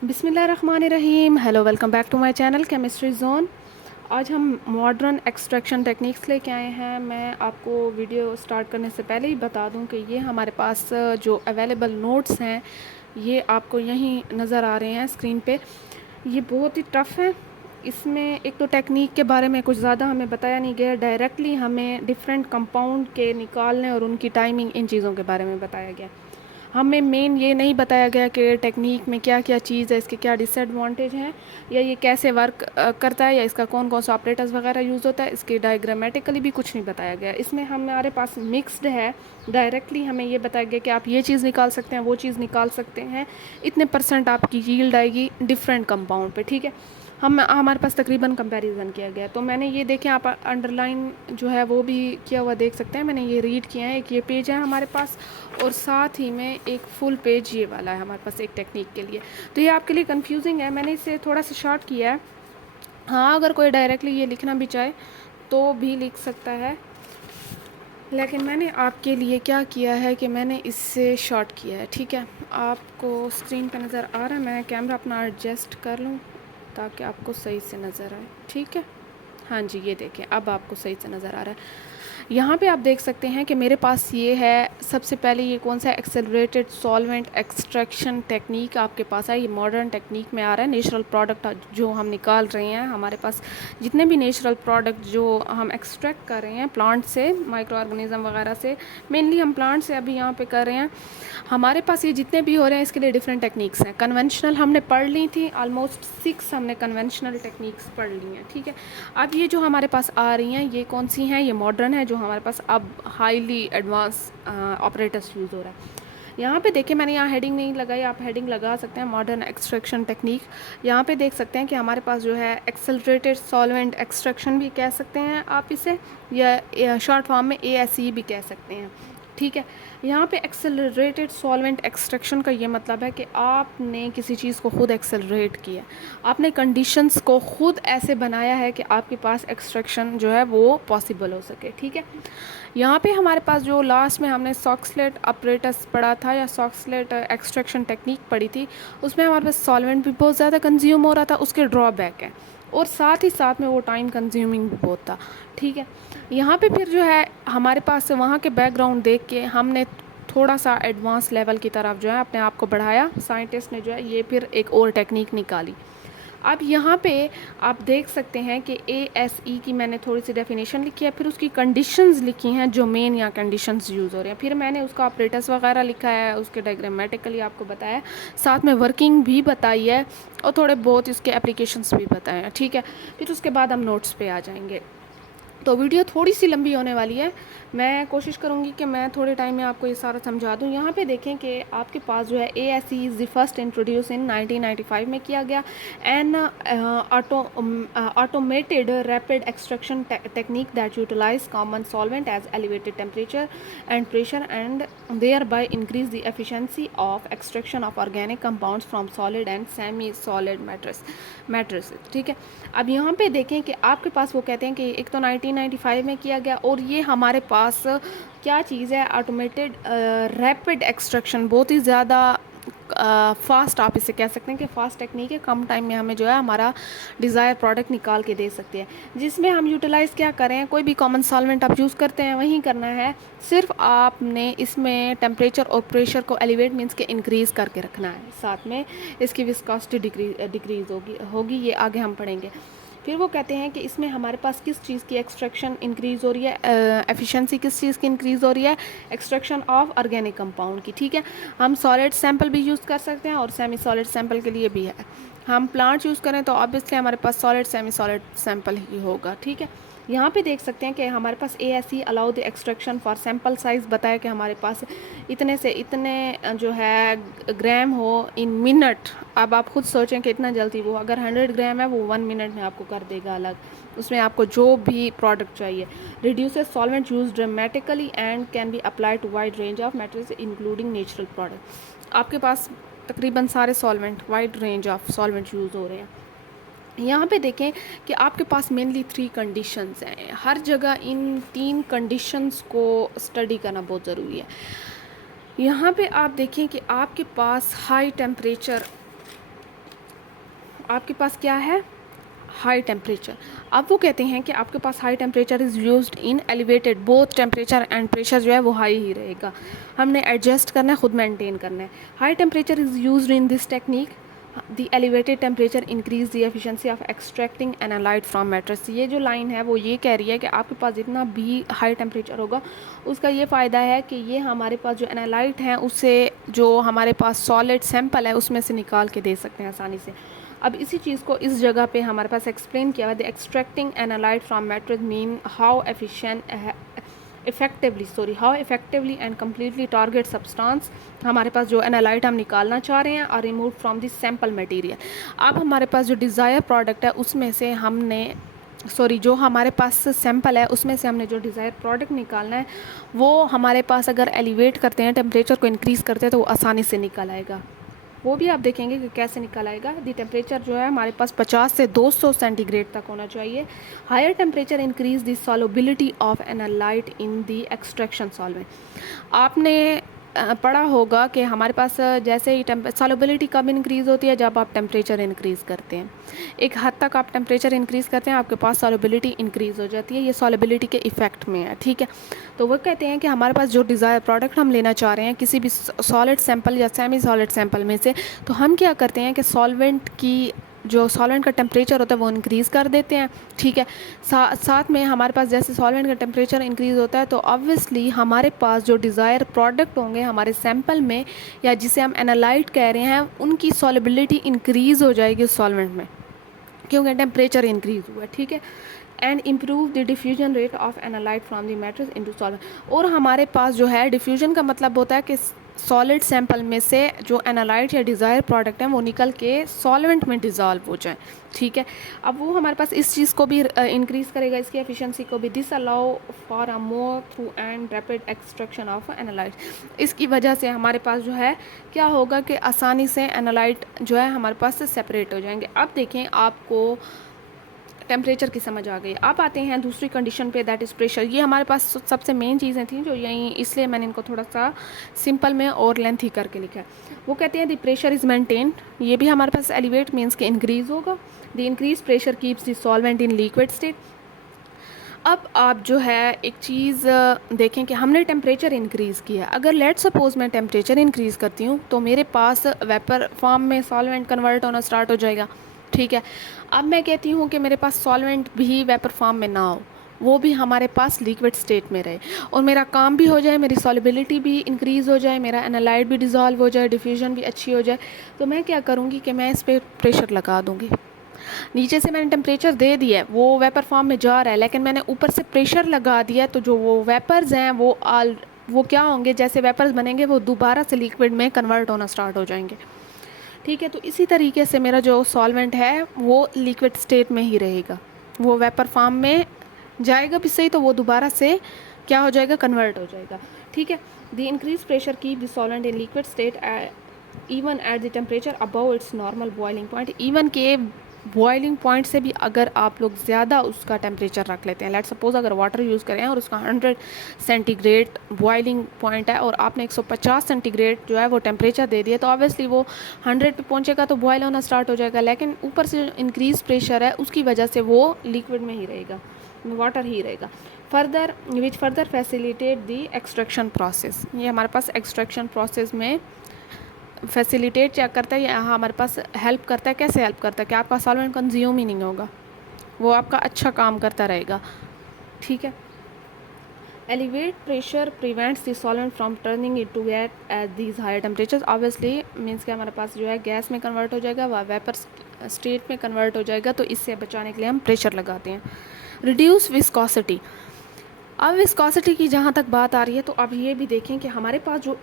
बिस्मिल्लाहिर्रहमानिर्रहीम। Hello, welcome back to my channel chemistry zone. आज हम मॉडर्न एक्सट्रैक्शन टेक्निक्स लेके आए हैं। मैं आपको वीडियो स्टार्ट करने से पहले ही बता दूं कि ये हमारे पास जो अवेलेबल नोट्स हैं ये आपको यहीं नज़र आ रहे हैं स्क्रीन पे। ये बहुत ही टफ़ है। इसमें एक तो टेक्निक के बारे में कुछ ज़्यादा हमें बताया नहीं गया, डायरेक्टली हमें डिफरेंट कंपाउंड के निकालने और उनकी टाइमिंग, इन चीज़ों के बारे में बताया गया। हमें मेन ये नहीं बताया गया कि टेक्निक में क्या क्या चीज़ है, इसके क्या डिसएडवांटेज हैं, या ये कैसे वर्क करता है, या इसका कौन कौन सा ऑपरेटर्स वगैरह यूज़ होता है। इसके डायग्रामेटिकली भी कुछ नहीं बताया गया। इसमें हमारे पास मिक्स्ड है। डायरेक्टली हमें ये बताया गया कि आप ये चीज़ निकाल सकते हैं, वो चीज़ निकाल सकते हैं, इतने % आपकी यील्ड आएगी डिफरेंट कंपाउंड पे। ठीक है, हमारे पास तकरीबन कंपैरिजन किया गया। तो मैंने ये देखें, आप अंडरलाइन जो है वो भी किया हुआ देख सकते हैं। मैंने ये रीड किया है। एक ये पेज है हमारे पास, और साथ ही में एक फुल पेज ये वाला है हमारे पास एक टेक्निक के लिए। तो ये आपके लिए कंफ्यूजिंग है, मैंने इसे थोड़ा सा शॉर्ट किया है। हाँ, अगर कोई डायरेक्टली ये लिखना भी चाहे तो भी लिख सकता है, लेकिन मैंने आपके लिए क्या किया है कि मैंने इससे शॉर्ट किया है। ठीक है, आपको स्क्रीन पे नज़र आ रहा है। मैं कैमरा अपना एडजस्ट कर लूँ ताकि आपको सही से नज़र आए। ठीक है, हाँ जी, ये देखें, अब आपको सही से नज़र आ रहा है। यहाँ पे आप देख सकते हैं कि मेरे पास ये है। सबसे पहले ये कौन सा एक्सेलरेटेड सॉल्वेंट एक्सट्रैक्शन टेक्निक आपके पास है। ये मॉडर्न टेक्निक में आ रहा है। नेचुरल प्रोडक्ट जो हम निकाल रहे हैं, हमारे पास जितने भी नेचुरल प्रोडक्ट जो हम एक्सट्रैक्ट कर रहे हैं प्लांट से, माइक्रो ऑर्गेनिज्म वगैरह से, मेनली हम प्लांट से अभी यहाँ पे कर रहे हैं। हमारे पास ये जितने भी हो रहे हैं इसके लिए डिफरेंट टेक्निक्स हैं। कन्वेंशनल हमने पढ़ ली थी, ऑलमोस्ट 6 हमने कन्वेंशनल टेक्निक्स पढ़ ली हैं। ठीक है, अब ये जो हमारे पास आ रही हैं ये कौन सी हैं? ये मॉडर्न है, जो हमारे पास अब हाईली एडवांस ऑपरेटर्स यूज़ हो रहा है। यहाँ पे देखिए, मैंने यहाँ हेडिंग नहीं लगाई, आप हेडिंग लगा सकते हैं, मॉडर्न एक्सट्रैक्शन टेक्निक। यहाँ पे देख सकते हैं कि हमारे पास जो है एक्सेलरेटेड सॉल्वेंट एक्सट्रैक्शन भी कह सकते हैं आप इसे, या शॉर्ट फॉर्म में ASE भी कह सकते हैं। ठीक है, यहाँ पे एक्सेलरेटेड सॉल्वेंट एक्सट्रैक्शन का ये मतलब है कि आपने किसी चीज़ को खुद एक्सेलरेट किया, आपने कंडीशंस को खुद ऐसे बनाया है कि आपके पास एक्सट्रैक्शन जो है वो पॉसिबल हो सके। ठीक है, यहाँ पे हमारे पास जो लास्ट में हमने सॉक्सलेट ऑपरेटर्स पढ़ा था, या सॉक्सलेट एक्सट्रैक्शन टेक्निक पढ़ी थी, उसमें हमारे पास सॉल्वेंट भी बहुत ज़्यादा कंज्यूम हो रहा था। उसके ड्रॉबैक है, और साथ ही साथ में वो टाइम कंज्यूमिंग भी बहुत था। ठीक है, यहाँ पे फिर जो है हमारे पास वहाँ के बैकग्राउंड देख के हमने थोड़ा सा एडवांस लेवल की तरफ जो है अपने आप को बढ़ाया। साइंटिस्ट ने जो है ये फिर एक और टेक्निक निकाली। अब यहाँ पे आप देख सकते हैं कि ASE की मैंने थोड़ी सी डेफिनेशन लिखी है, फिर उसकी कंडीशंस लिखी हैं जो मेन यहाँ कंडीशंस यूज़ हो रहे हैं, फिर मैंने उसका ऑपरेटर्स वगैरह लिखा है, उसके डायग्रामेटिकली आपको बताया, साथ में वर्किंग भी बताई है, और थोड़े बहुत इसके एप्लीकेशंस भी बताए हैं। ठीक है, फिर उसके बाद हम नोट्स पे आ जाएंगे। तो वीडियो थोड़ी सी लंबी होने वाली है। मैं कोशिश करूँगी कि मैं थोड़े टाइम में आपको ये सारा समझा दूँ। यहाँ पे देखें कि आपके पास जो है ASE is the first introduce in 1995 में किया गया। An automated rapid extraction technique that utilize common solvent as elevated temperature and pressure and thereby increase the efficiency of extraction of organic compounds from solid and semi solid matrices. ठीक है, अब यहाँ पे देखें कि आपके पास वो कहते हैं कि एक तो 1995 में किया गया, और ये हमारे पास क्या चीज़ है? ऑटोमेटेड रैपिड एक्सट्रैक्शन, बहुत ही ज़्यादा फास्ट, आप इसे कह सकते हैं कि फास्ट टेक्निक है। कम टाइम में हमें जो है हमारा डिज़ायर प्रोडक्ट निकाल के दे सकते हैं, जिसमें हम यूटिलाइज़ क्या करें, कोई भी कॉमन सॉल्वेंट आप यूज़ करते हैं वहीं करना है। सिर्फ आपने इसमें टेम्परेचर और प्रेशर को एलिवेट मीन्स के इंक्रीज़ करके रखना है, साथ में इसकी विस्कोसिटी डिक्रीज़ होगी, ये आगे हम पढ़ेंगे। फिर वो कहते हैं कि इसमें हमारे पास किस चीज़ की एक्सट्रैक्शन इंक्रीज़ हो रही है, एफिशिएंसी किस चीज़ की इंक्रीज़ हो रही है? एक्सट्रैक्शन ऑफ ऑर्गेनिक कंपाउंड की। ठीक है, हम सॉलिड सैंपल भी यूज़ कर सकते हैं, और सेमी सॉलिड सैंपल के लिए भी है। हम प्लांट यूज़ करें तो ऑब्वियसली हमारे पास सॉलिड सेमी सॉलिड सैंपल ही होगा। ठीक है, यहाँ पे देख सकते हैं कि हमारे पास ASE allow the extraction for sample size बताया कि हमारे पास इतने से इतने जो है ग्राम हो इन मिनट। अब आप खुद सोचें कि इतना जल्दी, वो अगर 100 ग्राम है वो 1 मिनट में आपको कर देगा अलग, उसमें आपको जो भी प्रोडक्ट चाहिए। Reduces solvent use dramatically and can be applied to wide range of materials including natural product. आपके पास तकरीबन सारे solvent, wide range of solvent use हो रहे हैं। यहाँ पे देखें कि आपके पास मेनली 3 कंडीशंस हैं। हर जगह इन 3 कंडीशंस को स्टडी करना बहुत ज़रूरी है। यहाँ पे आप देखें कि आपके पास हाई टेम्परेचर आपके पास क्या है, हाई टेम्परेचर। अब वो कहते हैं कि आपके पास high temperature is used in elevated, both temperature and pressure जो है वो हाई ही रहेगा, हमने एडजस्ट करना है, खुद मेंटेन करना है। High temperature is used in this technique, the elevated temperature increase the efficiency of extracting analyte from matrix. ये जो लाइन है वो ये कह रही है कि आपके पास जितना भी हाई टेम्परेचर होगा उसका ये फ़ायदा है कि ये हमारे पास जो एनालाइट हैं उससे जो हमारे पास सॉलिड सैंपल है उसमें से निकाल के दे सकते हैं आसानी से। अब इसी चीज़ को इस जगह पे हमारे पास एक्सप्लेन किया हुआ, the extracting analyte from matrix mean how effectively and completely target substance. हमारे पास जो एनालाइट हम निकालना चाह रहे हैं और remove from this sample material. अब हमारे पास जो डिज़ायर प्रोडक्ट है उसमें से हमने जो हमारे पास सैंपल है उसमें से हमने जो डिज़ायर प्रोडक्ट निकालना है वो हमारे पास अगर एलिवेट करते हैं, टेम्परेचर को इंक्रीज़ करते हैं तो वो आसानी से निकल आएगा। वो भी आप देखेंगे कि कैसे निकल आएगा। दी टेम्परेचर जो है हमारे पास 50 से 200 सेंटीग्रेड तक होना चाहिए। Higher temperature increase the solubility of analyte in the extraction solvent. आपने पढ़ा होगा कि हमारे पास जैसे ही सॉल्युबिलिटी कब इंक्रीज़ होती है, जब आप टेम्परेचर इंक्रीज़ करते हैं। एक हद तक आप टेम्परेचर इंक्रीज़ करते हैं, आपके पास सॉल्युबिलिटी इंक्रीज़ हो जाती है। ये सॉल्युबिलिटी के इफ़ेक्ट में है, ठीक है। तो वो कहते हैं कि हमारे पास जो डिज़ायर प्रोडक्ट हम लेना चाह रहे हैं किसी भी सॉलिड सैंपल या सेमी सॉलिड सैंपल में से, तो हम क्या करते हैं कि सॉल्वेंट की जो सॉल्वेंट का टेम्परेचर होता है वो इंक्रीज़ कर देते हैं, ठीक है। साथ में हमारे पास जैसे सॉल्वेंट का टेम्परेचर इंक्रीज़ होता है तो ऑब्वियसली हमारे पास जो डिज़ायर प्रोडक्ट होंगे हमारे सैंपल में या जिसे हम एनालाइट कह रहे हैं उनकी सॉल्युबिलिटी इंक्रीज़ हो जाएगी उस सॉल्वेंट में, क्योंकि टेम्परेचर इंक्रीज़ हुआ है, ठीक है। And improve the diffusion rate of analyte from the matrix into solvent. और हमारे पास जो है डिफ्यूजन का मतलब होता है कि सॉलिड सैंपल में से जो एनालाइट या डिज़ायर प्रोडक्ट हैं वो निकल के सॉल्वेंट में डिज़ोल्व हो जाए, ठीक है। अब वो हमारे पास इस चीज़ को भी इंक्रीज़ करेगा, इसकी एफिशिएंसी को भी। This allow for a more through and rapid extraction of analyte. इसकी वजह से हमारे पास जो है क्या होगा कि आसानी से एनालाइट जो है हमारे पास से सेपरेट हो जाएंगे। अब देखें, आपको टेम्परेचर की समझ आ गई। आप आते हैं दूसरी कंडीशन पे, दैट इज़ प्रेशर। ये हमारे पास सबसे मेन चीज़ें थी जो यहीं, इसलिए मैंने इनको थोड़ा सा सिंपल में और लेंथी करके लिखा है। वो कहते हैं द प्रेशर इज़ मेंटेन। ये भी हमारे पास एलिवेट मीन्स के इंक्रीज़ होगा। The increase pressure keeps the solvent in liquid state. अब आप जो है एक चीज़ देखें कि हमने टेम्परेचर इंक्रीज़ किया। अगर लेट सपोज मैं टेम्परेचर इंक्रीज़ करती हूँ तो मेरे पास वेपर फॉर्म में सॉल्वेंट कन्वर्ट होना स्टार्ट हो जाएगा, ठीक है। अब मैं कहती हूँ कि मेरे पास सॉल्वेंट भी वेपर फॉर्म में ना हो, वो भी हमारे पास लिक्विड स्टेट में रहे और मेरा काम भी हो जाए, मेरी सॉल्युबिलिटी भी इंक्रीज़ हो जाए, मेरा एनालाइट भी डिज़ोल्व हो जाए, डिफ्यूजन भी अच्छी हो जाए। तो मैं क्या करूँगी कि मैं इस पर प्रेशर लगा दूँगी। नीचे से मैंने टेम्परेचर दे दिया है, वो वेपर फॉर्म में जा रहा है, लेकिन मैंने ऊपर से प्रेशर लगा दिया है, तो जो वो वेपर्स हैं वो क्या होंगे, जैसे वेपर्स बनेंगे वो दोबारा से लिक्विड में कन्वर्ट होना स्टार्ट हो जाएंगे, ठीक है। तो इसी तरीके से मेरा जो सॉल्वेंट है वो लिक्विड स्टेट में ही रहेगा, वो वेपर फॉर्म में जाएगा भी सही तो वो दोबारा से क्या हो जाएगा, कन्वर्ट हो जाएगा, ठीक है। The increase pressure keep the solvent in liquid state even at the temperature above it's normal boiling point. Even के बॉइलिंग पॉइंट से भी अगर आप लोग ज़्यादा उसका टेम्परेचर रख लेते हैं, लेट सपोज अगर वाटर यूज़ करें और उसका 100 सेंटीग्रेड बॉइलिंग पॉइंट है और आपने 150 सेंटीग्रेड जो है वो टेम्परेचर दे दिया, तो ऑब्वियसली वो 100 पे पहुंचेगा तो बॉयल होना स्टार्ट हो जाएगा। लेकिन ऊपर से जो इंक्रीज प्रेशर है उसकी वजह से वो लिक्विड में ही रहेगा, वाटर ही रहेगा। Further facilitate the extraction process. ये हमारे पास एक्सट्रैक्शन प्रोसेस में फैसिलिटेट क्या करता है, यहाँ हमारे पास हेल्प करता है। कैसे हेल्प करता है कि आपका सॉल्वेंट कंज्यूम ही नहीं होगा, वो आपका अच्छा काम करता रहेगा, ठीक है। Elevate pressure prevents the solvent from turning it to gas at these higher temperatures. Obviously means कि हमारे पास जो है गैस में कन्वर्ट हो जाएगा, वह वेपर स्टेट में कन्वर्ट हो जाएगा, तो इससे बचाने के लिए हम प्रेशर लगाते हैं। Reduce viscosity. अब विस्कोसिटी की जहाँ तक बात आ रही है तो अब ये भी देखें कि हमारे पास जो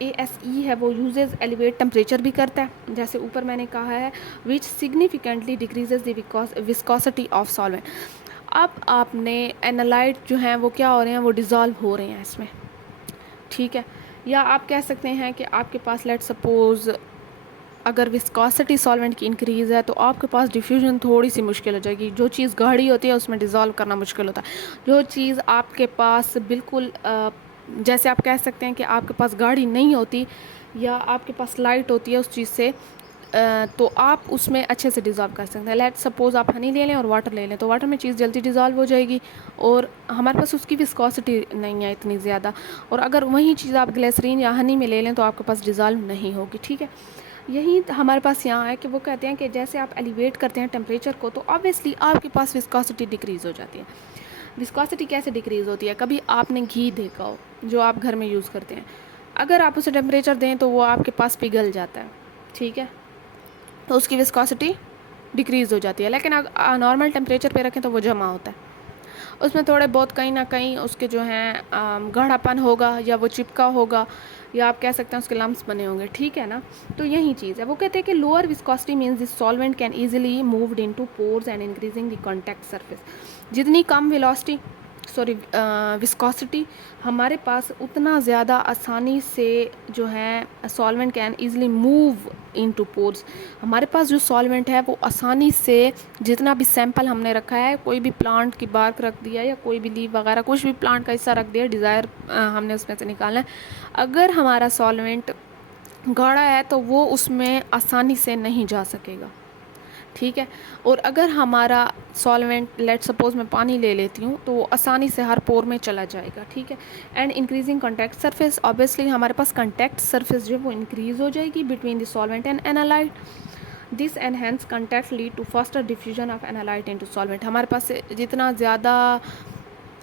ASE है वो यूजेज एलिवेट टेम्परेचर भी करता है, जैसे ऊपर मैंने कहा है, which significantly decreases the viscosity of solvent. अब आपने एनालाइट जो हैं वो क्या हो रहे हैं, वो डिज़ोल्व हो रहे हैं इसमें, ठीक है। या आप कह सकते हैं कि आपके पास लेट सपोज अगर विस्कोसिटी सॉल्वेंट की इंक्रीज़ है तो आपके पास डिफ्यूजन थोड़ी सी मुश्किल हो जाएगी। जो चीज़ गाढ़ी होती है उसमें डिज़ोल्व करना मुश्किल होता है। जो चीज़ आपके पास बिल्कुल जैसे आप कह सकते हैं कि आपके पास गाढ़ी नहीं होती या आपके पास लाइट होती है, उस चीज़ से तो आप उसमें अच्छे से डिज़ोल्व कर सकते हैं। लेट सपोज़ आप हनी ले लें और वाटर ले लें, तो वाटर में चीज़ जल्दी डिज़ोल्व हो जाएगी और हमारे पास उसकी विस्कोसिटी नहीं है इतनी ज़्यादा। और अगर वही चीज़ आप ग्लिसरीन या हनी में ले लें तो आपके पास डिज़ोल्व नहीं होगी, ठीक है। यही हमारे पास यहाँ है कि वो कहते हैं कि जैसे आप एलिवेट करते हैं टेम्परेचर को तो ऑब्वियसली आपके पास विस्कोसिटी डिक्रीज़ हो जाती है। विस्कोसिटी कैसे डिक्रीज़ होती है? कभी आपने घी देखा हो जो आप घर में यूज़ करते हैं, अगर आप उसे टेम्परेचर दें तो वो आपके पास पिघल जाता है, ठीक है, तो उसकी विस्कोसिटी डिक्रीज़ हो जाती है। लेकिन अगर नॉर्मल टेम्परेचर पे रखें तो वो जमा होता है, उसमें थोड़े बहुत कहीं ना कहीं उसके जो हैं गाढ़ापन होगा या वो चिपका होगा या आप कह सकते हैं उसके लम्स बने होंगे, ठीक है ना। तो यही चीज़ है। वो कहते हैं कि lower viscosity means this solvent can easily moved into pores and increasing the contact surface. जितनी कम विस्कोसिटी हमारे पास उतना ज़्यादा आसानी से जो है solvent can easily move into pores. हमारे पास जो सॉल्वेंट है वो आसानी से, जितना भी सैंपल हमने रखा है, कोई भी प्लांट की बार्क रख दिया या कोई भी लीफ वगैरह कुछ भी प्लांट का हिस्सा रख दिया, डिज़ायर हमने उसमें से निकालना है, अगर हमारा सॉल्वेंट गाढ़ा है तो वो उसमें आसानी से नहीं जा सकेगा, ठीक है। और अगर हमारा सॉल्वेंट, लेट सपोज मैं पानी ले लेती हूँ, तो वो आसानी से हर पोर में चला जाएगा, ठीक है। And increasing contact surface, obviously हमारे पास कॉन्टैक्ट सरफेस जो है वो इंक्रीज हो जाएगी between the solvent and analyte. This enhance contact lead to faster diffusion of analyte into solvent. हमारे पास जितना ज़्यादा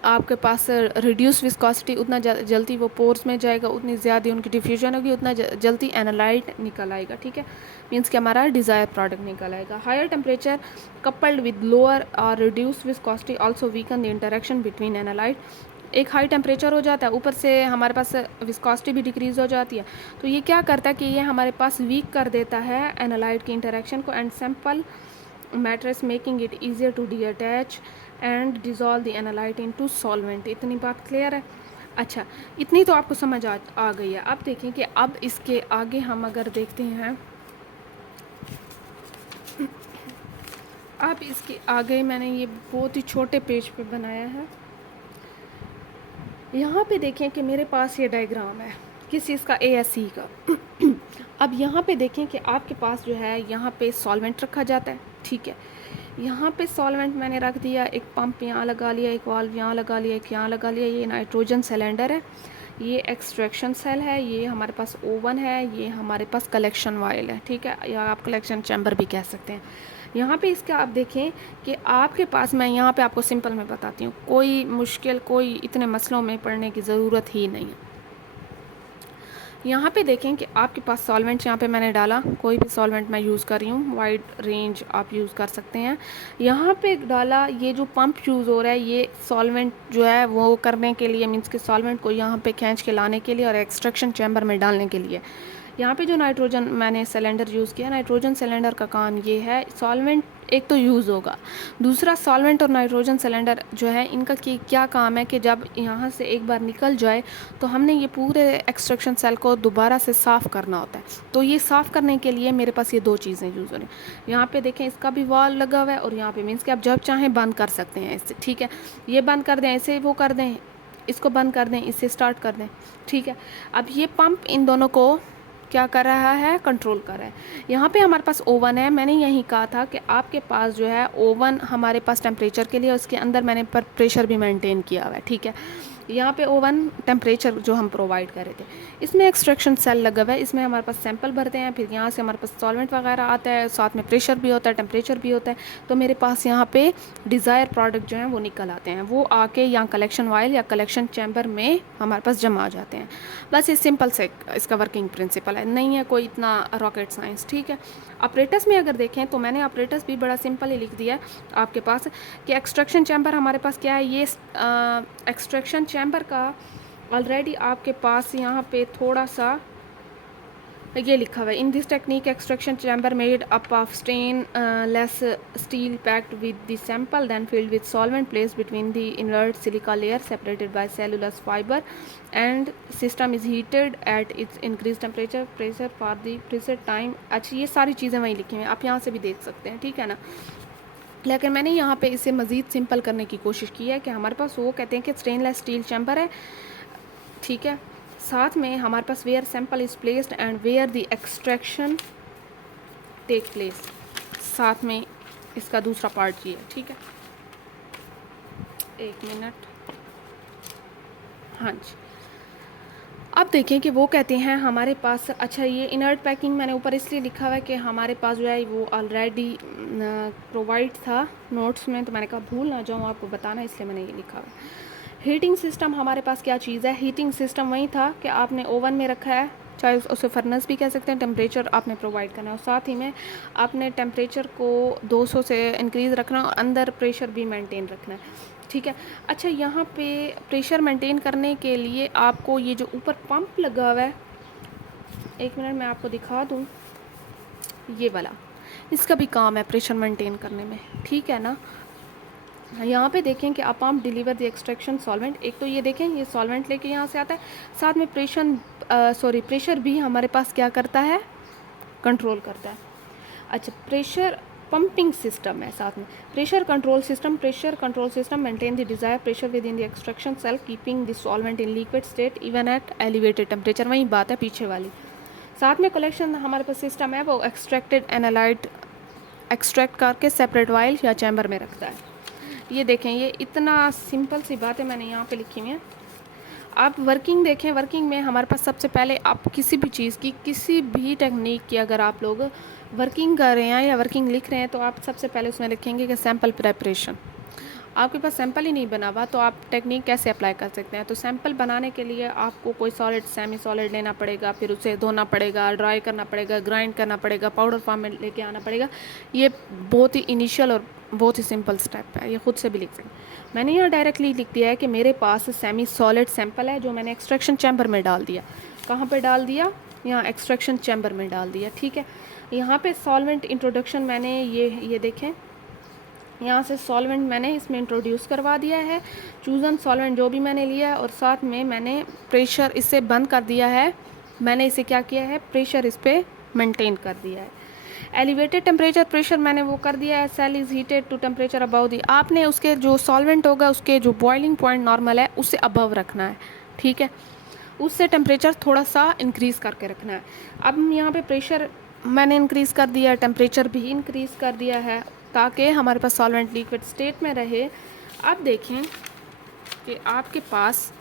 आपके पास रिड्यूस विस्कोसिटी, उतना जल्दी वो पोर्स में जाएगा, उतनी ज़्यादा उनकी डिफ्यूजन होगी, उतना जल्दी एनालाइट निकल आएगा, ठीक है। मीन्स कि हमारा डिज़ायर प्रोडक्ट निकल आएगा। Higher temperature coupled with lower और reduce viscosity also weaken the interaction between analyte. एक हाई टेम्परेचर हो जाता है, ऊपर से हमारे पास विस्कोसिटी भी डिक्रीज़ हो जाती है, तो ये क्या करता है कि ये हमारे पास वीक कर देता है एनालाइट की इंटरेक्शन को and sample matrix making it easier to detach and dissolve the analyte into solvent. इतनी बात क्लियर है? अच्छा, इतनी तो आपको समझ आ गई है। अब देखें कि अब इसके आगे हम अगर देखते हैं, अब इसके आगे मैंने ये बहुत ही छोटे पेज पे बनाया है। यहाँ पे देखें कि मेरे पास ये डायग्राम है किस चीज़ का, ASE का। अब यहाँ पे देखें कि आपके पास जो है यहाँ पे सॉल्वेंट रखा जाता है, ठीक है। यहाँ पे सॉल्वेंट मैंने रख दिया, एक पंप यहाँ लगा लिया, एक वाल्व यहाँ लगा लिया, एक यहाँ लगा लिया। ये नाइट्रोजन सिलेंडर है, ये एक्सट्रैक्शन सेल है, ये हमारे पास ओवन है, ये हमारे पास कलेक्शन वायल है, ठीक है, या आप कलेक्शन चैम्बर भी कह सकते हैं। यहाँ पे इसका आप देखें कि आपके पास, मैं यहाँ पे आपको सिंपल में बताती हूँ, कोई मुश्किल, कोई इतने मसलों में पड़ने की ज़रूरत ही नहीं है। यहाँ पे देखें कि आपके पास सॉल्वेंट यहाँ पे मैंने डाला, कोई भी सॉल्वेंट मैं यूज़ कर रही हूँ, वाइड रेंज आप यूज़ कर सकते हैं। यहाँ पे डाला, ये जो पंप यूज़ हो रहा है ये सॉल्वेंट जो है वो करने के लिए, मीन्स के सॉल्वेंट को यहाँ पे खींच के लाने के लिए और एक्सट्रैक्शन चैम्बर में डालने के लिए। यहाँ पे जो नाइट्रोजन मैंने सिलेंडर यूज़ किया, नाइट्रोजन सिलेंडर का काम ये है, सॉल्वेंट एक तो यूज़ होगा, दूसरा सॉल्वेंट और नाइट्रोजन सिलेंडर जो है इनका क्या काम है कि जब यहाँ से एक बार निकल जाए तो हमने ये पूरे एक्सट्रैक्शन सेल को दोबारा से साफ़ करना होता है। तो ये साफ़ करने के लिए मेरे पास ये दो चीज़ें यूज़ हो रही हैं। यहाँ पे देखें इसका भी वॉल लगा हुआ है और यहाँ पे मीन्स कि आप जब चाहें बंद कर सकते हैं इससे, ठीक है। ये बंद कर दें, ऐसे वो कर दें, इसको बंद कर दें, इससे स्टार्ट कर दें, ठीक है। अब ये पंप इन दोनों को क्या कर रहा है, कंट्रोल कर रहा है। यहाँ पे हमारे पास ओवन है, मैंने यही कहा था कि आपके पास जो है ओवन हमारे पास टेम्परेचर के लिए, उसके अंदर मैंने पर प्रेशर भी मेंटेन किया हुआ है, ठीक है। यहाँ पे ओवन टेम्परेचर जो हम प्रोवाइड कर रहे थे, इसमें एक्सट्रैक्शन सेल लगा हुआ है, इसमें हमारे पास सैंपल भरते हैं, फिर यहाँ से हमारे पास सॉल्वेंट वगैरह आता है, साथ में प्रेशर भी होता है, टेम्परेचर भी होता है, तो मेरे पास यहाँ पे डिज़ायर प्रोडक्ट जो हैं वो निकल आते हैं, वो आके यहाँ कलेक्शन वायल या कलेक्शन चैम्बर में हमारे पास जमा आ जाते हैं। बस ये सिंपल से इसका वर्किंग प्रिंसिपल है, नहीं है कोई इतना रॉकेट साइंस, ठीक है। ऑपरेटर्स में अगर देखें तो मैंने ऑपरेटर्स भी बड़ा सिंपल ही लिख दिया है आपके पास कि एक्सट्रैक्शन चैम्बर हमारे पास क्या है, ये एक्सट्रैक्शन चैम्बर का ऑलरेडी आपके पास यहाँ पे थोड़ा सा ये लिखा हुआ है, in this technique extraction chamber made up of stainless steel packed with the sample then filled with solvent place between the inert silica layer separated by cellulose fibre and system is heated at its increase temperature pressure for the preset time. अच्छा, ये सारी चीज़ें वहीं लिखी हुई हैं, आप यहाँ से भी देख सकते हैं, ठीक है ना। लेकिन मैंने यहाँ पे इसे मज़ीद सिंपल करने की कोशिश की है कि हमारे पास वो कहते हैं कि स्टेनलेस स्टील चैम्बर है, ठीक है, साथ में हमारे पास where sample is placed and where the extraction take place. साथ में इसका दूसरा पार्ट ये है, ठीक है। एक मिनट, हाँ जी। अब देखें कि वो कहते हैं हमारे पास, अच्छा ये इनर्ट पैकिंग मैंने ऊपर इसलिए लिखा हुआ है कि हमारे पास जो है वो ऑलरेडी प्रोवाइड था नोट्स में, तो मैंने कहा भूल ना जाऊँ आपको बताना, इसलिए मैंने ये लिखा हुआ है। हीटिंग सिस्टम हमारे पास क्या चीज़ है? हीटिंग सिस्टम वही था कि आपने ओवन में रखा है, चाहे उसे फर्नेस भी कह सकते हैं, टेम्परेचर आपने प्रोवाइड करना है और साथ ही में आपने टेम्परेचर को 200 से इंक्रीज़ रखना और अंदर प्रेशर भी मेंटेन रखना है, ठीक है। अच्छा, यहाँ पे प्रेशर मेंटेन करने के लिए आपको ये जो ऊपर पंप लगा हुआ है, एक मिनट मैं आपको दिखा दूँ, ये वाला, इसका भी काम है प्रेशर मेंटेन करने में, ठीक है ना। यहाँ पे देखें कि pump deliver the extraction solvent, एक तो ये देखें ये सॉल्वेंट लेके यहाँ से आता है, साथ में प्रेशर भी हमारे पास क्या करता है, कंट्रोल करता है। अच्छा, प्रेशर पंपिंग सिस्टम है, साथ में pressure control system maintain the desire pressure within the extraction cell keeping the solvent in liquid state even at elevated temperature, वही बात है पीछे वाली। साथ में कलेक्शन हमारे पास सिस्टम है, वो एक्सट्रैक्टेड एनालाइट एक्सट्रैक्ट करके सेपरेट वाइल या चैम्बर में रखता है। ये देखें, ये इतना सिंपल सी बातें मैंने यहाँ पे लिखी हुई हैं। आप वर्किंग देखें, वर्किंग में हमारे पास सबसे पहले आप किसी भी चीज़ की, किसी भी टेक्निक की अगर आप लोग वर्किंग कर रहे हैं या वर्किंग लिख रहे हैं, तो आप सबसे पहले उसमें लिखेंगे कि सैम्पल प्रेपरेशन। आपके पास सैम्पल ही नहीं बना हुआ तो आप टेक्निक कैसे अप्लाई कर सकते हैं? तो सैम्पल बनाने के लिए आपको कोई सॉलिड सेमी सॉलिड लेना पड़ेगा, फिर उसे धोना पड़ेगा, ड्राई करना पड़ेगा, ग्राइंड करना पड़ेगा, पाउडर फॉर्म में लेके आना पड़ेगा। ये बहुत ही इनिशियल और बहुत ही सिंपल स्टेप है, ये खुद से भी लिख सकते हैं। मैंने यहाँ डायरेक्टली लिख दिया है कि मेरे पास सेमी सॉलिड सैंपल है जो मैंने एक्सट्रैक्शन चैम्बर में डाल दिया। कहाँ पे डाल दिया? यहाँ एक्सट्रैक्शन चैम्बर में डाल दिया, ठीक है। यहाँ पे सॉल्वेंट इंट्रोडक्शन मैंने ये देखें, यहाँ से सॉल्वेंट मैंने इसमें इंट्रोड्यूस करवा दिया है, चूज़न सॉल्वेंट जो भी मैंने लिया है, और साथ में मैंने प्रेशर इससे बंद कर दिया है। मैंने इसे क्या किया है, प्रेशर इस पर मेंटेन कर दिया है। एलिवेटेड टेम्परेचर प्रेशर मैंने वो कर दिया है, cell is heated to temperature above the, आपने उसके जो सॉल्वेंट होगा उसके जो बॉइलिंग पॉइंट नॉर्मल है उससे अबव रखना है, ठीक है। उससे टेम्परेचर थोड़ा सा इंक्रीज़ करके रखना है। अब यहाँ पे प्रेशर मैंने इंक्रीज़ कर दिया है, टेम्परेचर भी इंक्रीज़ कर दिया है ताकि हमारे पास सॉल्वेंट लिक्विड स्टेट में रहे। अब देखें कि आपके पास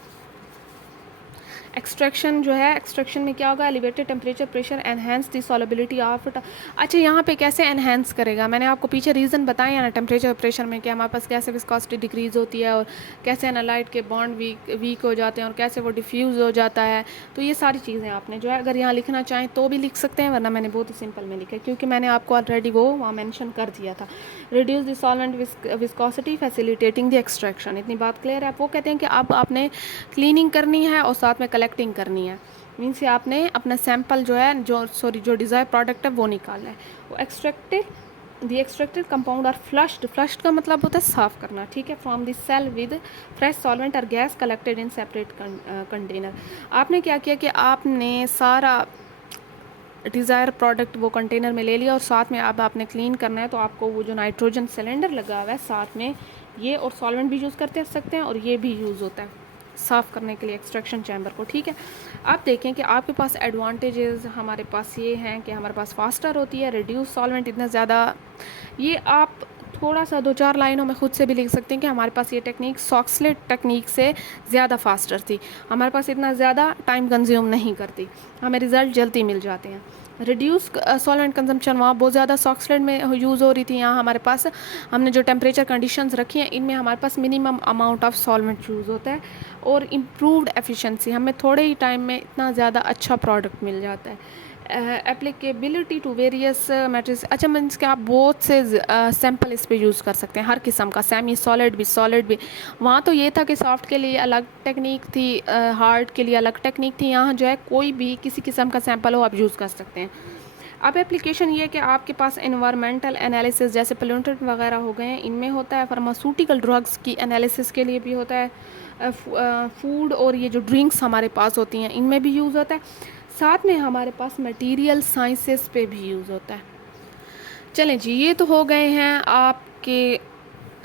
एक्सट्रैक्शन जो है, एक्सट्रैक्शन में क्या होगा, elevated temperature pressure enhance the solubility of. अच्छा, यहाँ पे कैसे एनहेंस करेगा? मैंने आपको पीछे रीज़न बताया है ना टेम्परेचर प्रेशर में, कि हमारे पास कैसे विस्कोसिटी डिक्रीज़ होती है और कैसे एनालाइट के बॉन्ड वीक हो जाते हैं और कैसे वो डिफ्यूज़ हो जाता है। तो ये सारी चीज़ें आपने जो है अगर यहाँ लिखना चाहें तो भी लिख सकते हैं, वरना मैंने बहुत ही सिंपल में लिखा है क्योंकि मैंने आपको ऑलरेडी वो वहाँ मैंशन कर दिया था। Reduce the solvent viscosity facilitating the extraction, इतनी बात क्लियर है। वो कहते हैं कि अब आपने क्लीनिंग करनी है और साथ में कलेक्टिंग करनी है, मीन से आपने अपना सैंपल जो है जो डिज़ायर प्रोडक्ट है वो निकालना है। वो एक्सट्रैक्टेड कंपाउंड आर फ्लश्ड का मतलब होता है साफ़ करना, ठीक है, from the cell with fresh solvent और gas collected in separate container. आपने क्या किया कि आपने सारा डिज़ायर प्रोडक्ट वो कंटेनर में ले लिया और साथ में अब आपने क्लीन करना है, तो आपको वो जो नाइट्रोजन सिलेंडर लगा हुआ है साथ में ये, और सॉल्वेंट भी यूज़ करते सकते हैं और ये भी यूज़ होता है साफ़ करने के लिए एक्सट्रैक्शन चैम्बर को, ठीक है। आप देखें कि आपके पास एडवांटेजेस हमारे पास ये हैं कि हमारे पास फास्टर होती है, रिड्यूस सॉल्वेंट इतना ज़्यादा, ये आप थोड़ा सा 2-4 लाइनों में खुद से भी लिख सकते हैं कि हमारे पास ये टेक्निक सॉक्सलेट टेक्निक से ज़्यादा फास्टर थी, हमारे पास इतना ज़्यादा टाइम कंज्यूम नहीं करती, हमें रिज़ल्ट जल्दी मिल जाते हैं। रिड्यूस सॉल्वेंट कंजम्पशन वहाँ बहुत ज़्यादा सॉक्सलेट में यूज़ हो रही थी, यहाँ हमारे पास हमने जो टेम्परेचर कंडीशंस रखी हैं इनमें हमारे पास minimum amount of solvent use होता है और इम्प्रूव्ड एफिशिएंसी, हमें थोड़े ही टाइम में इतना ज़्यादा अच्छा प्रोडक्ट मिल जाता है। एप्लीकेबिलिटी टू वेरियस मैटेरियल्स, अच्छा मीन्स कि आप बहुत से सैम्पल इस पे यूज़ कर सकते हैं, हर किस्म का, सेमी सॉलिड भी। वहाँ तो ये था कि सॉफ्ट के लिए अलग टेक्निक थी, हार्ड के लिए अलग टेक्निक थी, यहाँ जो है कोई भी किसी किस्म का सैम्पल हो आप यूज़ कर सकते हैं। अब एप्लीकेशन ये है कि आपके पास एनवायरमेंटल एनालिसिस जैसे पोल्यूटेंट वगैरह हो गए हैं इनमें होता है, फार्मास्यूटिकल ड्रग्स की एनालिसिस के लिए भी होता है, फूड और ये जो ड्रिंक्स हमारे पास होती हैं इनमें भी यूज़ होता है, साथ में हमारे पास मटेरियल साइंसेस पे भी यूज़ होता है। चलें जी, ये तो हो गए हैं आपके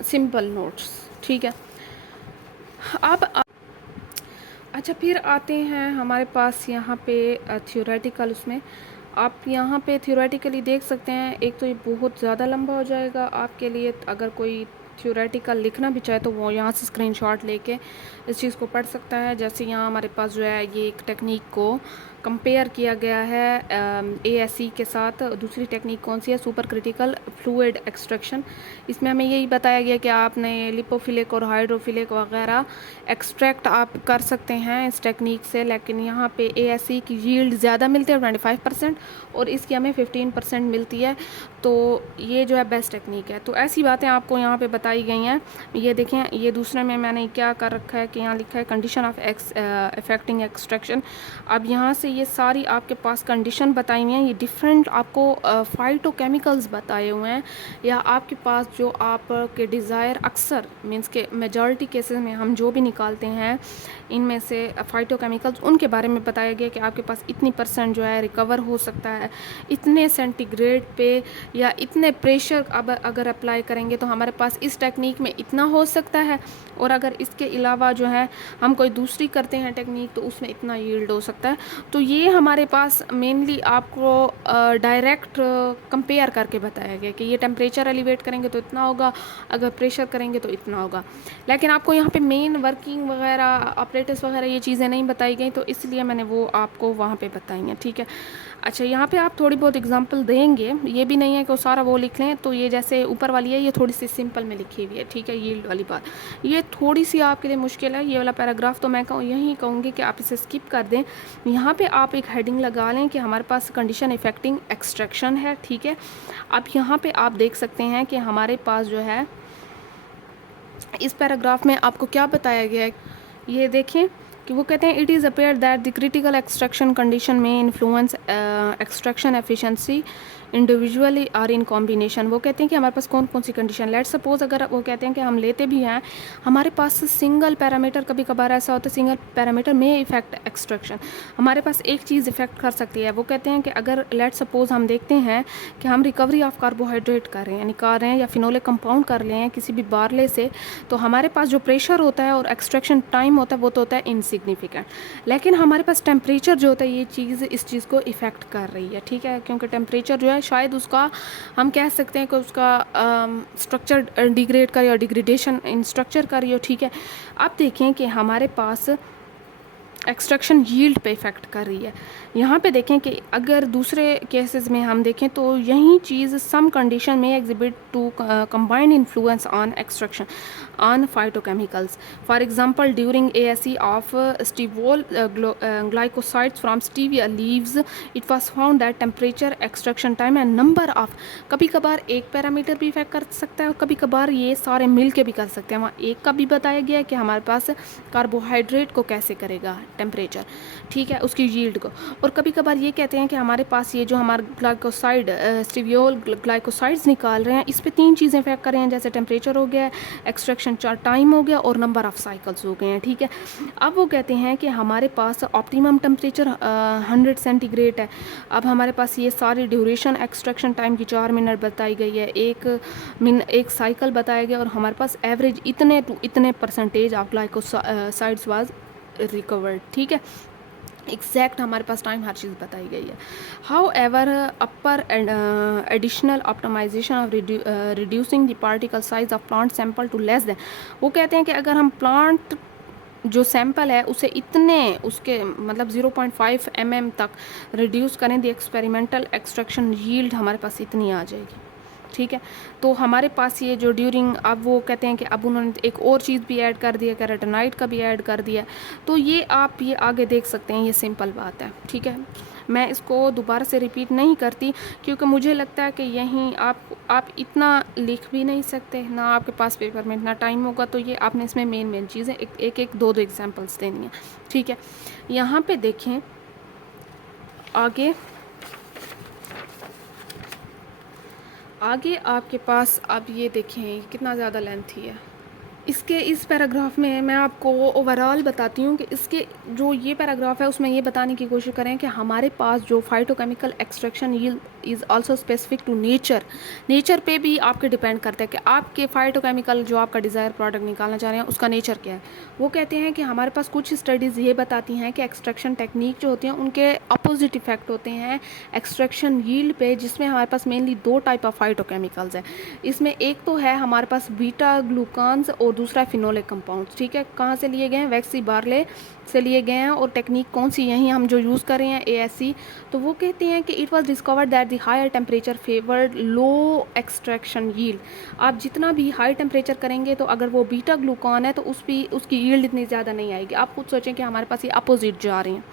सिंपल नोट्स, ठीक है। अब अच्छा, फिर आते हैं हमारे पास यहाँ पे थ्योरेटिकल, उसमें आप यहाँ पे थ्योरेटिकली देख सकते हैं, एक तो ये बहुत ज़्यादा लंबा हो जाएगा आपके लिए, अगर कोई थ्योरेटिकल लिखना भी चाहे तो वो यहाँ से स्क्रीनशॉट लेके इस चीज़ को पढ़ सकता है। जैसे यहाँ हमारे पास जो है ये एक टेक्निक को कंपेयर किया गया है ASE के साथ। दूसरी टेक्निक कौन सी है, सुपर क्रिटिकल फ्लूइड एक्सट्रैक्शन। इसमें हमें यही बताया गया कि आपने लिपोफिलिक और हाइड्रोफिलिक वगैरह एक्सट्रैक्ट आप कर सकते हैं इस टेक्निक से, लेकिन यहाँ पे ASE की यील्ड ज़्यादा मिलती है 25% और इसकी हमें 15% मिलती है। तो ये जो है बेस्ट टेक्निक है। तो ऐसी बातें आपको यहाँ पे बताई गई हैं। ये देखें, ये दूसरे में मैंने क्या कर रखा है कि यहाँ लिखा है कंडीशन ऑफ इफेक्टिंग एक्सट्रैक्शन। अब यहाँ से ये सारी आपके पास कंडीशन बताई हुई हैं, ये डिफरेंट आपको फाइटोकेमिकल्स बताए हुए हैं, या आपके पास जो आपके डिज़ायर अक्सर मीन्स के मेजॉरिटी केसेस में हम जो भी निकालते हैं इनमें से फाइटोकेमिकल्स, उनके बारे में बताया गया कि आपके पास इतनी % जो है रिकवर हो सकता है, इतने सेंटीग्रेड पे या इतने प्रेशर अब अगर अप्लाई करेंगे तो हमारे पास इस टेक्निक में इतना हो सकता है, और अगर इसके अलावा जो है हम कोई दूसरी करते हैं टेक्निक तो उसमें इतना यील्ड हो सकता है। तो ये हमारे पास मेनली आपको डायरेक्ट कंपेयर करके बताया गया कि ये टेम्परेचर एलिवेट करेंगे तो इतना होगा, अगर प्रेशर करेंगे तो इतना होगा। लेकिन आपको यहाँ पे मेन वर्किंग वगैरह ऑपरेटर्स वगैरह ये चीज़ें नहीं बताई गई, तो इसलिए मैंने वो आपको वहाँ पे बताई हैं, ठीक है। अच्छा, यहाँ पे आप थोड़ी बहुत एग्जांपल देंगे, ये भी नहीं है कि वो सारा वो लिख लें। तो ये जैसे ऊपर वाली है ये थोड़ी सी सिंपल में लिखी हुई है, ठीक है। यील्ड वाली बात ये थोड़ी सी आपके लिए मुश्किल है, ये वाला पैराग्राफ तो मैं यही कहूँगी कि आप इसे स्किप कर दें। यहाँ पे आप एक हेडिंग लगा लें कि हमारे पास कंडीशन इफेक्टिंग एक्सट्रैक्शन है, ठीक है। अब यहाँ पे आप देख सकते हैं कि हमारे पास जो है इस पैराग्राफ में आपको क्या बताया गया है, ये देखें कि वो कहते हैं it is appear that the critical extraction condition में इन्फ्लुएंस एक्सट्रैक्शन एफिशिएंसी इंडिविजुअली और इन कॉम्बिनेशन। वो कहते हैं कि हमारे पास कौन कौन सी कंडीशन, लेट सपोज अगर वो कहते हैं कि हम लेते भी हैं, हमारे पास सिंगल पैरामीटर, कभी कभार ऐसा होता है सिंगल पैरामीटर में इफेक्ट एक्सट्रैक्शन, हमारे पास एक चीज़ इफेक्ट कर सकती है। वो कहते हैं कि अगर लेट सपोज हम देखते हैं कि हम रिकवरी ऑफ कार्बोहाइड्रेट कर रहे हैं, निकाल रहे हैं, या फिनोलिक कंपाउंड कर रहे हैं किसी भी बारले से, तो हमारे पास जो प्रेशर होता है और एक्सट्रैक्शन टाइम होता है वो तो होता है इनसिग्निफिकेंट, लेकिन हमारे पास टेम्परेचर जो होता है ये चीज़ इस चीज़ को इफ़ेक्ट कर रही है, ठीक है। क्योंकि टेम्परेचर जो है शायद उसका हम कह सकते हैं कि उसका स्ट्रक्चर डिग्रेड कर या डिग्रेडेशन इन स्ट्रक्चर कर रही हो, ठीक है। अब देखें कि हमारे पास एक्सट्रैक्शन यील्ड पे इफ़ेक्ट कर रही है। यहाँ पे देखें कि अगर दूसरे केसेस में हम देखें तो यही चीज़ सम कंडीशन में exhibit to combined influence on extraction on phytochemicals. For example during ASE of steviol glycosides from stevia leaves it was found that temperature, extraction time and number of, कभी कभार एक पैरामीटर भी effect कर सकता है और कभी कभार ये सारे मिल के भी कर सकते हैं। वहाँ एक का भी बताया गया है कि हमारे पास कार्बोहाइड्रेट को कैसे करेगा टेम्परेचर, ठीक है, उसकी यील्ड को। और कभी कभार ये कहते हैं कि हमारे पास ये जो हमारे ग्लाइकोसाइड स्टीवियोल ग्लाइकोसाइड्स निकाल रहे हैं, इस पे 3 चीज़ें इफेक्ट कर रहे हैं, जैसे टेम्परेचर हो गया, एक्सट्रैक्शन टाइम हो गया और नंबर ऑफ साइकिल्स हो गए हैं, ठीक है। अब वो कहते हैं कि हमारे पास ऑप्टिमम टेम्परेचर 100 सेंटीग्रेड है। अब हमारे पास ये सारी ड्यूरेशन एक्सट्रैक्शन टाइम की 4 मिनट बताई गई है, एक साइकिल बताया गया, और हमारे पास एवरेज इतने टू इतने % ऑफ ग्लाइकोसाइड्स वाज रिकवर्ड, ठीक है। एग्जैक्ट हमारे पास टाइम हर चीज़ बताई गई है। However upper additional optimization of reducing the particle size of plant sample to less than, वो कहते हैं कि अगर हम प्लांट जो सैंपल है उसे इतने उसके मतलब 0.5 mm तक रिड्यूस करें, द एक्सपेरिमेंटल एक्सट्रैक्शन यील्ड हमारे पास इतनी आ जाएगी, ठीक है। तो हमारे पास ये जो ड्यूरिंग, अब वो कहते हैं कि अब उन्होंने एक और चीज़ भी ऐड कर दिया, कैरेटोनाइट का भी ऐड कर दिया। तो ये आप ये आगे देख सकते हैं, ये सिंपल बात है, ठीक है। मैं इसको दोबारा से रिपीट नहीं करती क्योंकि मुझे लगता है कि यहीं आप इतना लिख भी नहीं सकते ना, आपके पास पेपर में इतना टाइम होगा। तो ये आपने इसमें मेन चीज़ें एक दो एग्जाम्पल्स देनी है, ठीक है। यहाँ पे देखें आगे आपके पास, अब ये देखें कितना ज़्यादा लेंथी है। इसके इस पैराग्राफ में मैं आपको ओवरऑल बताती हूँ कि इसके जो ये पैराग्राफ है उसमें ये बताने की कोशिश करें कि हमारे पास जो phytochemical extraction yield is also specific to nature पे भी आपके डिपेंड करता है कि आपके फाइटोकेमिकल जो आपका डिज़ायर प्रोडक्ट निकालना चाह रहे हैं उसका नेचर क्या है। वो कहते हैं कि हमारे पास कुछ स्टडीज़ ये बताती हैं कि एक्सट्रैक्शन टेक्निक जो होती हैं उनके अपोजिट इफेक्ट होते हैं एक्सट्रैक्शन यील्ड पे, जिसमें हमारे पास मेनली दो टाइप ऑफ फाइटोकेमिकल्स हैं। इसमें एक तो है हमारे पास बीटा ग्लूकान्स और दूसरा फिनोलिक कंपाउंड्स। ठीक है, कहाँ से लिए गए हैं? वैक्सी बार्ले से लिए गए हैं। और टेक्निक कौन सी यहीं हम जो यूज़ कर रहे हैं ASC। तो वो कहते हैं कि it was discovered that the higher temperature favoured low extraction yield. आप जितना भी हाई टेम्परेचर करेंगे तो अगर वो बीटा ग्लूकॉन है तो उसकी यील्ड इतनी ज़्यादा नहीं आएगी। आप खुद सोचें कि हमारे पास ये अपोजिट जा रहे हैं।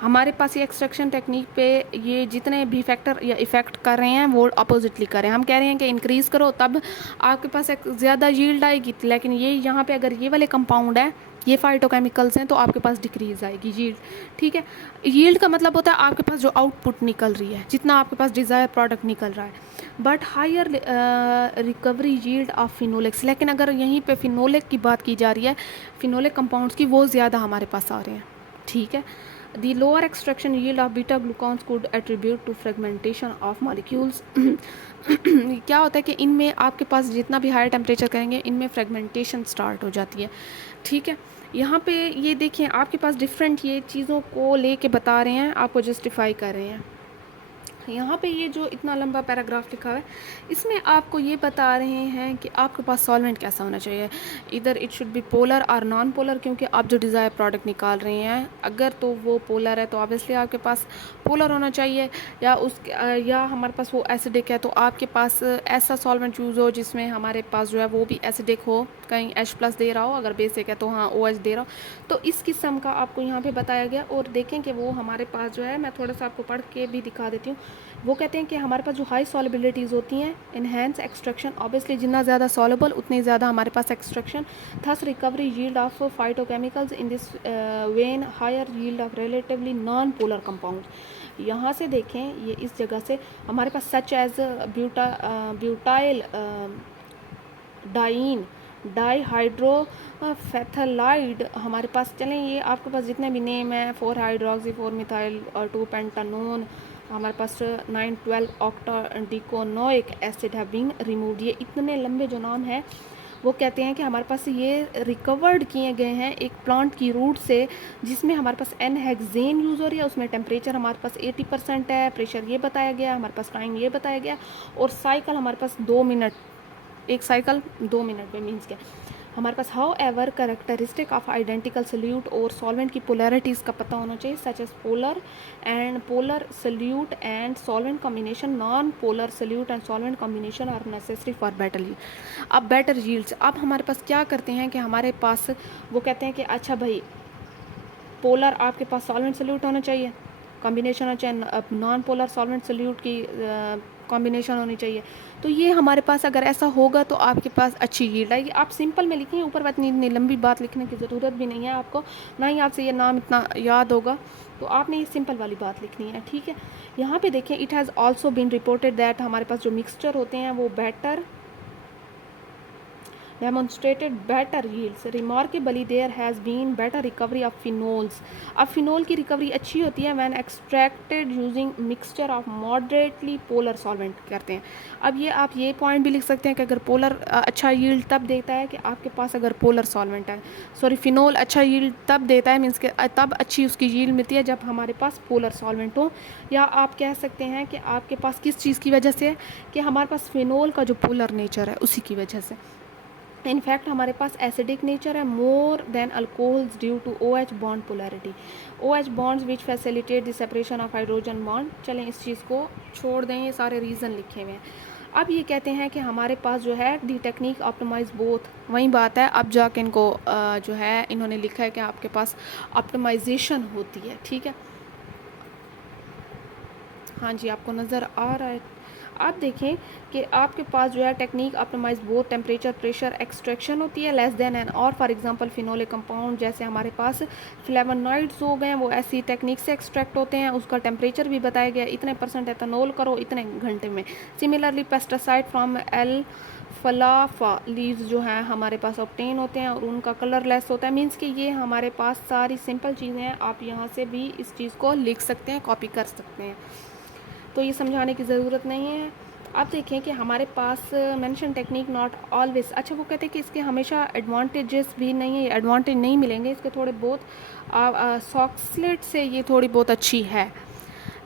हमारे पास ये एक्सट्रैक्शन टेक्निक पे ये जितने भी फैक्टर या इफ़ेक्ट कर रहे हैं वो अपोजिटली कर रहे हैं। हम कह रहे हैं कि इंक्रीज़ करो तब आपके पास एक ज़्यादा यील्ड आएगी, लेकिन ये यहाँ पे अगर ये वाले कंपाउंड है, ये फाइटोकेमिकल्स हैं, तो आपके पास डिक्रीज़ आएगी यील्ड। ठीक है, यील्ड का मतलब होता है आपके पास जो आउटपुट निकल रही है, जितना आपके पास डिज़ायर प्रोडक्ट निकल रहा है। But higher recovery yield of phenolics, लेकिन अगर यहीं पे फिनोलिक की बात की जा रही है, फिनोलिक कंपाउंड्स की, वो ज़्यादा हमारे पास आ रहे हैं। ठीक है, the lower extraction yield of beta glucans could attribute to fragmentation of molecules। क्या होता है कि इनमें आपके पास जितना भी हायर टेम्परेचर करेंगे इनमें फ्रेगमेंटेशन स्टार्ट हो जाती है। ठीक है, यहाँ पे ये देखिए आपके पास डिफरेंट ये चीज़ों को लेके बता रहे हैं, आपको जस्टिफाई कर रहे हैं। यहाँ पे ये जो इतना लंबा पैराग्राफ लिखा है इसमें आपको ये बता रहे हैं कि आपके पास सॉल्वेंट कैसा होना चाहिए। इधर इट शुड बी पोलर और नॉन पोलर, क्योंकि आप जो डिज़ायर प्रोडक्ट निकाल रहे हैं अगर तो वो पोलर है तो ऑब्वियसली आपके पास पोलर होना चाहिए, या हमारे पास वो एसिडिक है तो आपके पास ऐसा सॉल्वेंट यूज़ हो जिसमें हमारे पास जो है वो भी एसिडिक हो, कहीं H+ दे रहा हो, अगर बेसिक है तो हाँ OH दे रहा हो। तो इस किस्म का आपको यहाँ पे बताया गया। और देखें कि वो हमारे पास जो है, मैं थोड़ा सा आपको पढ़ के भी दिखा देती हूँ। वो कहते हैं कि हमारे पास जो हाई सॉलिबिलिटीज़ होती हैं, इनहेंस एक्सट्रैक्शन, ऑब्वियसली जितना ज़्यादा सॉलेबल उतनी ज़्यादा हमारे पास extraction, thus recovery yield of phytochemicals in this when higher yield of relatively non polar compound. यहाँ से देखें ये इस जगह से हमारे पास such as butylidene dihydrophthalide हमारे पास, चलें ये आपके पास जितने भी नेम है, 4 हाइड्रोक्सी 4 मिथाइल और 2 पेंटानोन, हमारे पास 912 ऑक्टाडिकोनोइक एसिड हैव बीन रिमूव्ड। ये इतने लंबे जो नाम है वो कहते हैं कि हमारे पास ये रिकवर्ड किए गए हैं एक प्लांट की रूट से, जिसमें हमारे पास N-हेक्सेन यूज़ हो रही है। उसमें टेम्परेचर हमारे पास 80% है, प्रेशर ये बताया गया, हमारे पास टाइम ये बताया गया, और साइकिल हमारे पास 2 मिनट, एक साइकिल 2 मिनट में मीन्स क्या हमारे पास। However characteristic of identical solute और सॉल्वेंट की पोलैरिटीज़ का पता होना चाहिए, such as polar solute and solvent combination, non polar solute and solvent combination are necessary for better yield. अब बेटर यील्ड्स, अब हमारे पास क्या करते हैं कि हमारे पास वो कहते हैं कि अच्छा भाई पोलर आपके पास सॉल्वेंट सोल्यूट होना चाहिए, कॉम्बिनेशन होना चाहिए, नॉन पोलर सॉल्वेंट सोल्यूट की कॉम्बिनेशन होनी चाहिए। तो ये हमारे पास अगर ऐसा होगा तो आपके पास अच्छी यील्ड आएगी। आप सिंपल में लिखें, ऊपर इतनी लंबी बात लिखने की ज़रूरत भी नहीं है आपको, ना ही आपसे ये नाम इतना याद होगा, तो आपने ये सिंपल वाली बात लिखनी है। ठीक है, यहाँ पे देखें, it has also been reported that हमारे पास जो मिक्सचर होते हैं वो better demonstrated better yields. Remarkably, there has been better recovery of phenols. अब फिनोल की रिकवरी अच्छी होती है when extracted using mixture of moderately polar solvent करते हैं। अब ये आप ये पॉइंट भी लिख सकते हैं कि अगर पोलर अच्छा यील्ड तब देता है कि आपके पास अगर पोलर सॉल्वेंट है, सॉरी फिनोल अच्छा यील्ड तब देता है, मीन्स के तब अच्छी उसकी यील्ड मिलती है जब हमारे पास पोलर सॉल्वेंट हो। या आप कह सकते हैं कि आपके पास किस चीज़ की वजह से है कि हमारे पास फिनोल का जो पोलर नेचर है उसी की वजह से। इनफैक्ट हमारे पास एसिडिक नेचर है more than alcohols due to OH bond polarity, OH bonds which facilitate the separation of hydrogen bond. चलें इस चीज़ को छोड़ दें, ये सारे रीज़न लिखे हुए हैं। अब ये कहते हैं कि हमारे पास जो है दी टेक्निक ऑप्टिमाइज बोथ, वही बात है, अब जाके इनको जो है इन्होंने लिखा है कि आपके पास ऑप्टिमाइजेशन होती है। ठीक है, हाँ जी आपको नज़र आ रहा है। आप देखें कि आपके पास जो है technique optimize both temperature pressure extraction होती है लेस देन एन, और फॉर एग्जांपल फिनोलिक कंपाउंड जैसे हमारे पास फ्लेवोनॉइड्स हो गए, वो ऐसी टेक्निक से एक्सट्रैक्ट होते हैं, उसका टेम्परेचर भी बताया गया, इतने % एथेनॉल करो इतने घंटे में। सिमिलरली पेस्टिसाइड फ्राम फलाफा लीव्स जो हैं हमारे पास ऑब्टेन होते हैं और उनका कलरलेस होता है। मीन्स कि ये हमारे पास सारी सिंपल चीज़ें हैं, आप यहाँ से भी इस चीज़ को लिख सकते हैं, कॉपी कर सकते हैं। तो ये समझाने की ज़रूरत नहीं है। आप देखें कि हमारे पास मेंशन टेक्निक नॉट ऑलवेज, अच्छा वो कहते हैं कि इसके हमेशा एडवांटेजेस भी नहीं है, एडवांटेज नहीं मिलेंगे इसके थोड़े बहुत। सॉक्सलेट से ये थोड़ी बहुत अच्छी है,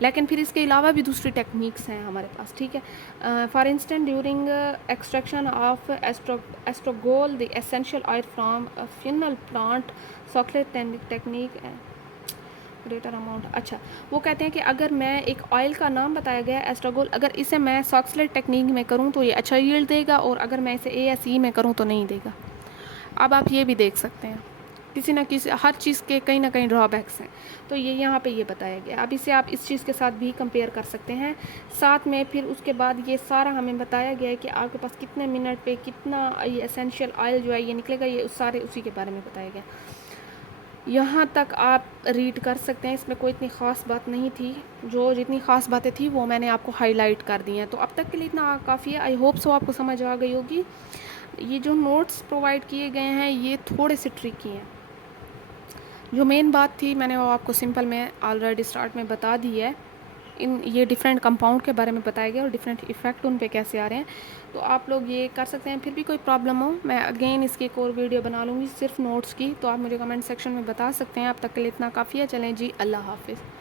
लेकिन फिर इसके अलावा भी दूसरी टेक्निक्स हैं हमारे पास, ठीक है। For instance during extraction of estragole the essential oil from fennel plant, soxhlet technique greater amount. अच्छा वो कहते हैं कि अगर मैं एक ऑयल का नाम बताया गया एस्ट्रागोल, अगर इसे मैं सॉक्सलेट टेक्निक में करूं तो ये अच्छा यील्ड देगा, और अगर मैं इसे ASE में करूं तो नहीं देगा। अब आप ये भी देख सकते हैं किसी ना किसी, हर चीज़ के कहीं ना कहीं ड्रॉबैक्स हैं, तो ये यहाँ पे ये बताया गया। अब इसे आप इस चीज़ के साथ भी कंपेयर कर सकते हैं साथ में। फिर उसके बाद ये सारा हमें बताया गया है कि आपके पास कितने मिनट पे कितना ये एसेंशियल ऑयल जो है ये निकलेगा, ये सारे उसी के बारे में बताया गया। यहाँ तक आप रीड कर सकते हैं, इसमें कोई इतनी ख़ास बात नहीं थी, जो जितनी ख़ास बातें थी वो मैंने आपको हाईलाइट कर दी हैं। तो अब तक के लिए इतना काफ़ी है, आई होप सो आपको समझ आ गई होगी। ये जो नोट्स प्रोवाइड किए गए हैं ये थोड़े से ट्रिकी हैं, जो मेन बात थी मैंने वो आपको सिंपल में ऑलरेडी स्टार्ट में बता दी है। ये डिफरेंट कंपाउंड के बारे में बताया गया और डिफरेंट इफ़ेक्ट उन पे कैसे आ रहे हैं, तो आप लोग ये कर सकते हैं। फिर भी कोई प्रॉब्लम हो मैं अगेन इसकी एक और वीडियो बना लूँगी सिर्फ नोट्स की, तो आप मुझे कमेंट सेक्शन में बता सकते हैं। अब तक के लिए इतना काफ़ी है, चलें जी, अल्लाह हाफिज़।